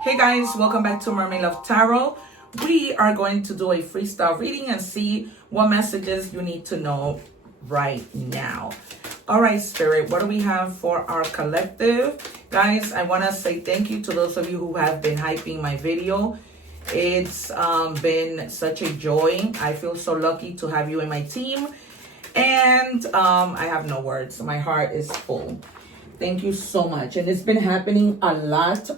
Hey guys, welcome back to Mermaid Love Tarot. We are going to do a freestyle reading and see what messages you need to know right now. All right, Spirit, what do we have for our collective? Guys, I want to say thank you to those of you who have been hyping my video. It's been such a joy. I feel so lucky to have you in my team. And I have no words. My heart is full. Thank you so much. And it's been happening a lot.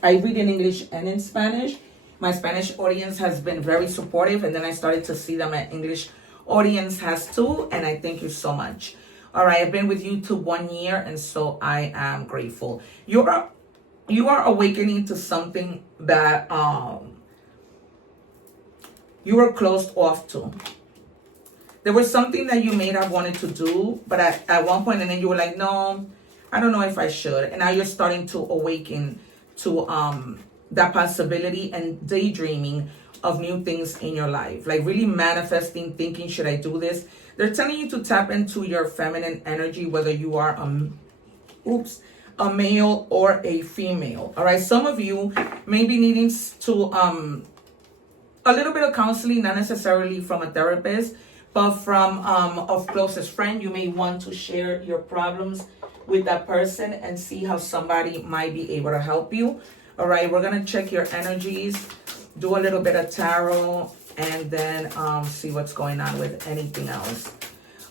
I read in English and in Spanish. My Spanish audience has been very supportive. And then I started to see that my English audience has too. And I thank you so much. All right. I've been with you to 1 year. And so I am grateful. You are awakening to something that you were closed off to. There was something that you may have wanted to do. But at one point, and then you were like, no, I don't know if I should. And now you're starting to awaken to that possibility and daydreaming of new things in your life. Like really manifesting, thinking, should I do this? They're telling you to tap into your feminine energy, whether you are a male or a female. All right. Some of you may be needing to a little bit of counseling, not necessarily from a therapist, but from a closest friend. You may want to share your problems with that person and see how somebody might be able to help you. All right, we're gonna check your energies, do a little bit of tarot, and then see what's going on with anything else.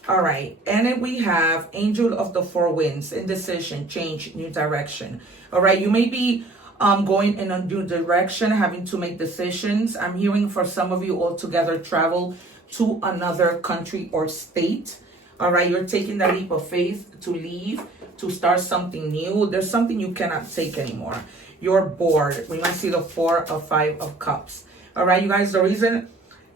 All right, and then we have Angel of the Four Winds, indecision, change, new direction. All right, you may be going in a new direction, having to make decisions. I'm hearing for some of you altogether travel to another country or state. All right, you're taking that leap of faith to leave, to start something new. There's something you cannot take anymore. You're bored. We might see the 4 or 5 of Cups. All right, you guys, the reason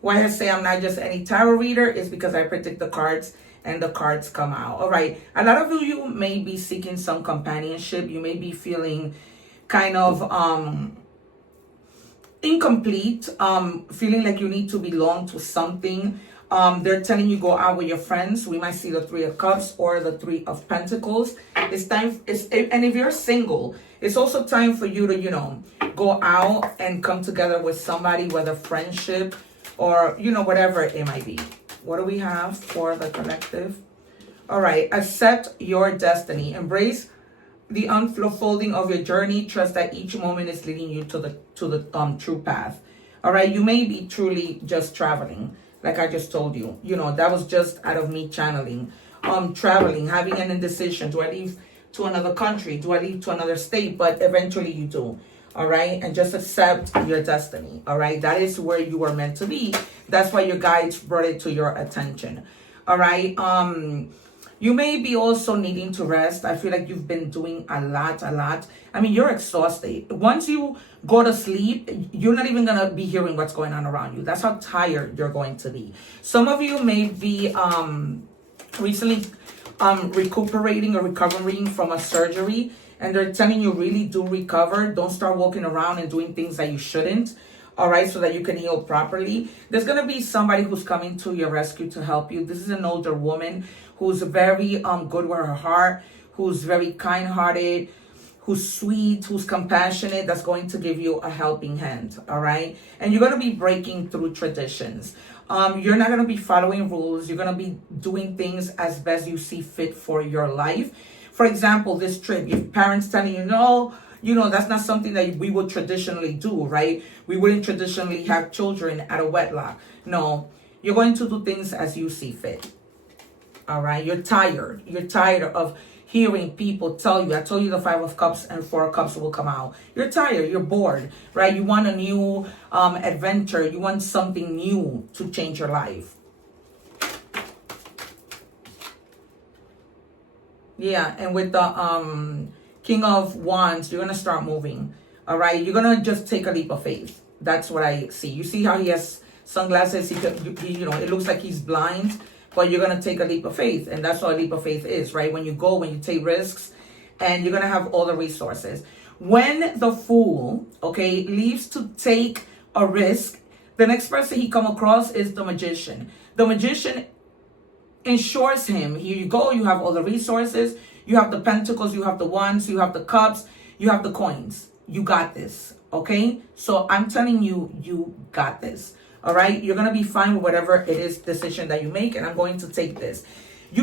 why I say I'm not just any tarot reader is because I predict the cards and the cards come out. All right, a lot of you may be seeking some companionship. You may be feeling kind of incomplete, feeling like you need to belong to something. They're telling you go out with your friends. We might see the 3 of Cups or the 3 of Pentacles. It's time, and if you're single, it's also time for you to, go out and come together with somebody, whether friendship or, whatever it might be. What do we have for the collective? All right, accept your destiny. Embrace the unfolding of your journey. Trust that each moment is leading you to the true path. All right, you may be truly just traveling. Like I just told you, that was just out of me channeling. Traveling, having an indecision. Do I leave to another country? Do I leave to another state? But eventually you do. All right. And just accept your destiny. All right. That is where you are meant to be. That's why your guides brought it to your attention. All right. You may be also needing to rest. I feel like you've been doing a lot. I mean, you're exhausted. Once you go to sleep, you're not even going to be hearing what's going on around you. That's how tired you're going to be. Some of you may be recently recuperating or recovering from a surgery, and they're telling you really do recover. Don't start walking around and doing things that you shouldn't. All right, so that you can heal properly. There's going to be somebody who's coming to your rescue to help you. This is an older woman who's very good with her heart, who's very kind-hearted, who's sweet, who's compassionate, that's going to give you a helping hand, all right? And you're going to be breaking through traditions. You're not going to be following rules. You're going to be doing things as best you see fit for your life. For example, this trip, your parents telling you, no, that's not something that we would traditionally do, right? We wouldn't traditionally have children at a wedlock. No, you're going to do things as you see fit. All right. You're tired. You're tired of hearing people tell you. I told you the 5 of Cups and 4 of Cups will come out. You're tired. You're bored, right? You want a new adventure. You want something new to change your life. Yeah. And with the King of Wands, you're going to start moving. All right. You're going to just take a leap of faith. That's what I see. You see how he has sunglasses? He it looks like he's blind, but you're going to take a leap of faith. And that's what a leap of faith is, right? When you take risks, and you're going to have all the resources. When the Fool, leaves to take a risk, the next person he come across is the Magician. The Magician ensures him, here you go, you have all the resources. You have the Pentacles, you have the Wands, you have the Cups, you have the coins. you got this, okay? So I'm telling you, you got this, all right? You're going to be fine with whatever it is decision that you make, and I'm going to take this.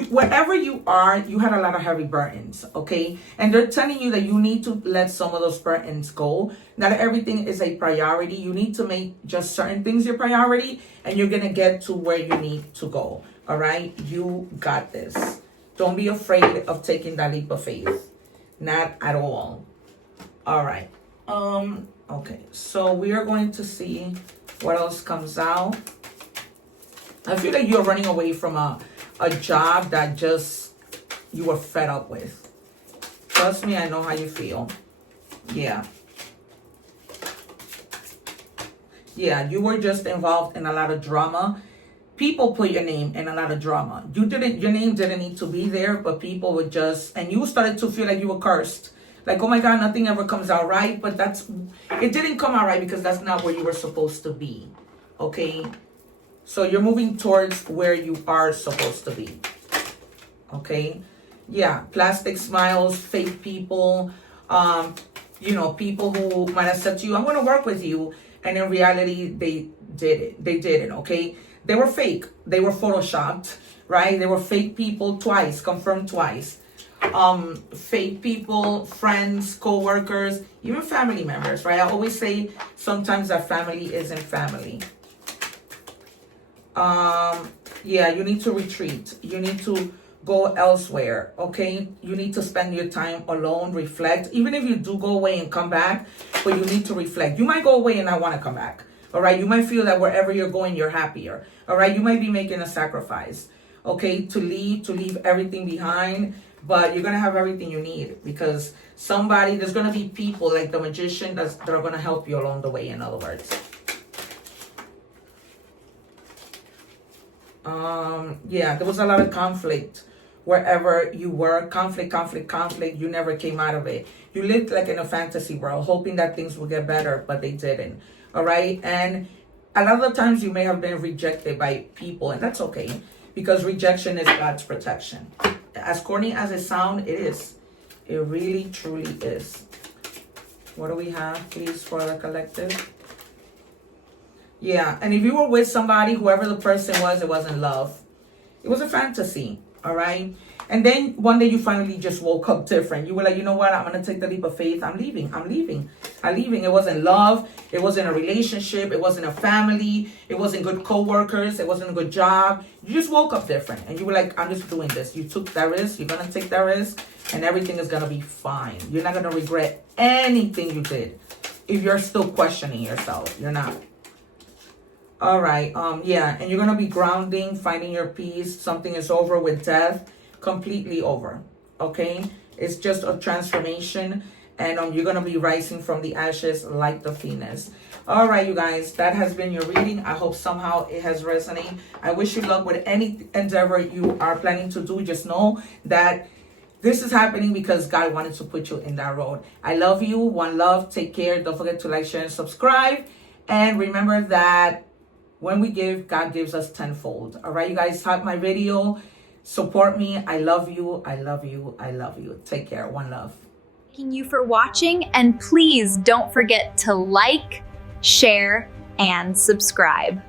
Wherever you are, you had a lot of heavy burdens, okay? And they're telling you that you need to let some of those burdens go. Not everything is a priority. You need to make just certain things your priority, and you're going to get to where you need to go, all right? You got this. Don't be afraid of taking that leap of faith. Not at all. All right. Okay, so we are going to see what else comes out. I feel like you're running away from a job that just you were fed up with. Trust me, I know how you feel. Yeah. Yeah, you were just involved in a lot of drama. People put your name in a lot of drama. Your name didn't need to be there, but people would just, and you started to feel like you were cursed. Like, oh my God, nothing ever comes out right. But it didn't come out right because that's not where you were supposed to be. Okay? So you're moving towards where you are supposed to be. Okay? Yeah, plastic smiles, fake people, people who might have said to you, I'm going to work with you. And in reality, they didn't, okay? They were fake. They were photoshopped, right? They were fake people twice, confirmed twice. Fake people, friends, co-workers, even family members, right? I always say sometimes that family isn't family. Yeah, you need to retreat. You need to go elsewhere, okay? You need to spend your time alone, reflect. Even if you do go away and come back, but you need to reflect. You might go away and not want to come back, all right? You might feel that wherever you're going, you're happier, all right? You might be making a sacrifice, okay, to leave everything behind, but you're going to have everything you need because there's going to be people like the magician that are going to help you along the way, in other words. Yeah, there was a lot of conflict wherever you were. Conflict. You never came out of it. You lived like in a fantasy world, hoping that things would get better, but they didn't. All right. And a lot of the times you may have been rejected by people, and that's okay because rejection is God's protection. As corny as it sounds, it is. It really, truly is. What do we have, please, for the collective? Yeah, and if you were with somebody, whoever the person was, it wasn't love. It was a fantasy, all right? And then one day you finally just woke up different. You were like, you know what? I'm going to take the leap of faith. I'm leaving. It wasn't love. It wasn't a relationship. It wasn't a family. It wasn't good co-workers. It wasn't a good job. You just woke up different. And you were like, I'm just doing this. You took that risk. You're going to take that risk. And everything is going to be fine. You're not going to regret anything you did. If you're still questioning yourself, you're not. All right. Yeah. And you're going to be grounding, finding your peace. Something is over with death. Completely over. Okay. It's just a transformation. And you're going to be rising from the ashes like the phoenix. All right, you guys. That has been your reading. I hope somehow it has resonated. I wish you luck with any endeavor you are planning to do. Just know that this is happening because God wanted to put you in that road. I love you. One love. Take care. Don't forget to like, share, and subscribe. And remember that when we give, God gives us tenfold. All right, you guys, type my video. Support me. I love you. I love you. I love you. Take care. One love. Thank you for watching. And please don't forget to like, share, and subscribe.